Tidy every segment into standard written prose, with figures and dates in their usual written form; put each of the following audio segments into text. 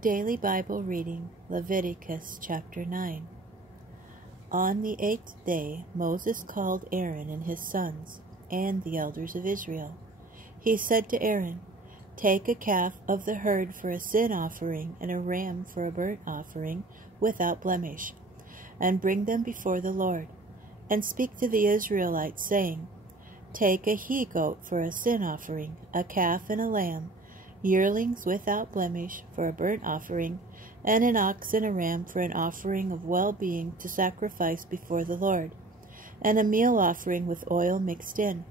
Daily Bible Reading, Leviticus chapter 9. On the 8th day Moses called Aaron and his sons, and the elders of Israel. He said to Aaron, "Take a calf of the herd for a sin offering and a ram for a burnt offering without blemish, and bring them before the Lord. And speak to the Israelites, saying, Take a he-goat for a sin offering, a calf and a lamb, yearlings without blemish for a burnt offering, and an ox and a ram for an offering of well-being to sacrifice before the Lord, and a meal offering with oil mixed in.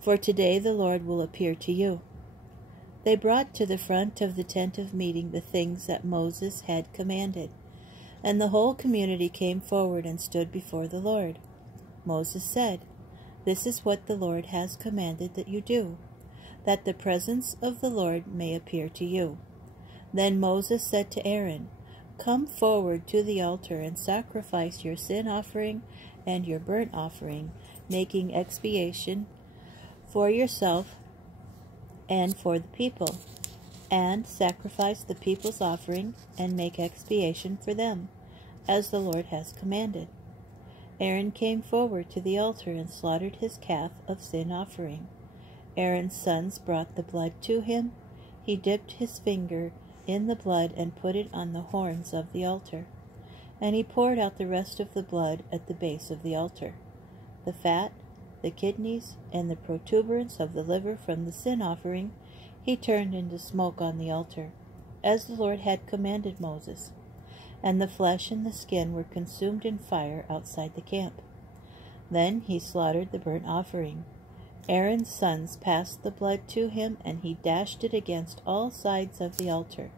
For today the Lord will appear to you." They brought to the front of the tent of meeting the things that Moses had commanded, and the whole community came forward and stood before the Lord. Moses said, "This is what the Lord has commanded that you do, that the presence of the Lord may appear to you." Then Moses said to Aaron, "Come forward to the altar and sacrifice your sin offering and your burnt offering, making expiation for yourself and for the people, and sacrifice the people's offering and make expiation for them, as the Lord has commanded." Aaron came forward to the altar and slaughtered his calf of sin offering. Aaron's sons brought the blood to him. He dipped his finger in the blood and put it on the horns of the altar. And he poured out the rest of the blood at the base of the altar. The fat, the kidneys, and the protuberance of the liver from the sin offering he turned into smoke on the altar, as the Lord had commanded Moses. And the flesh and the skin were consumed in fire outside the camp. Then he slaughtered the burnt offering. Aaron's sons passed the blood to him, and he dashed it against all sides of the altar.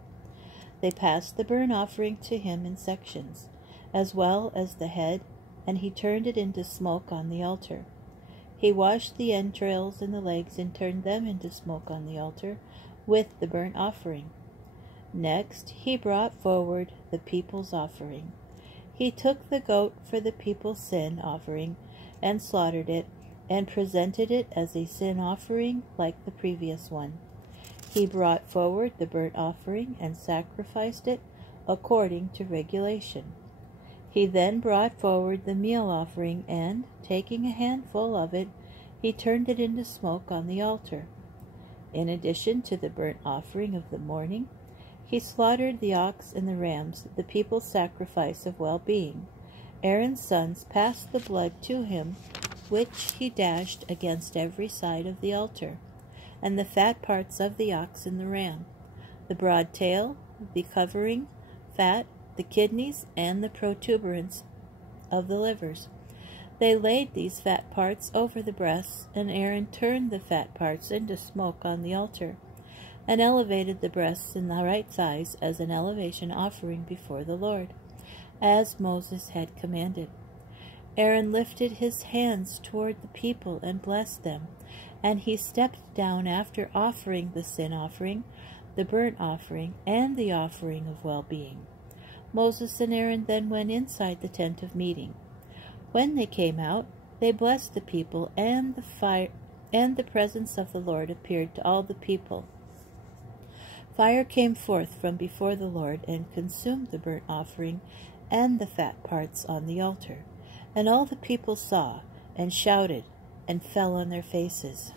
They passed the burnt offering to him in sections, as well as the head, and he turned it into smoke on the altar. He washed the entrails and the legs and turned them into smoke on the altar with the burnt offering. Next he brought forward the people's offering. He took the goat for the people's sin offering and slaughtered it, and presented it as a sin offering like the previous one. He brought forward the burnt offering and sacrificed it according to regulation. He then brought forward the meal offering and, taking a handful of it, he turned it into smoke on the altar. In addition to the burnt offering of the morning, he slaughtered the ox and the rams, the people's sacrifice of well-being. Aaron's sons passed the blood to him, which he dashed against every side of the altar, and the fat parts of the ox and the ram, the broad tail, the covering, fat, the kidneys, and the protuberance of the livers. They laid these fat parts over the breasts, and Aaron turned the fat parts into smoke on the altar, and elevated the breasts and the right thighs as an elevation offering before the Lord, as Moses had commanded. Aaron lifted his hands toward the people and blessed them, and he stepped down after offering the sin offering, the burnt offering, and the offering of well-being. Moses and Aaron then went inside the tent of meeting. When they came out, they blessed the people, and the fire and the presence of the Lord appeared to all the people. Fire came forth from before the Lord and consumed the burnt offering and the fat parts on the altar. And all the people saw, and shouted, and fell on their faces.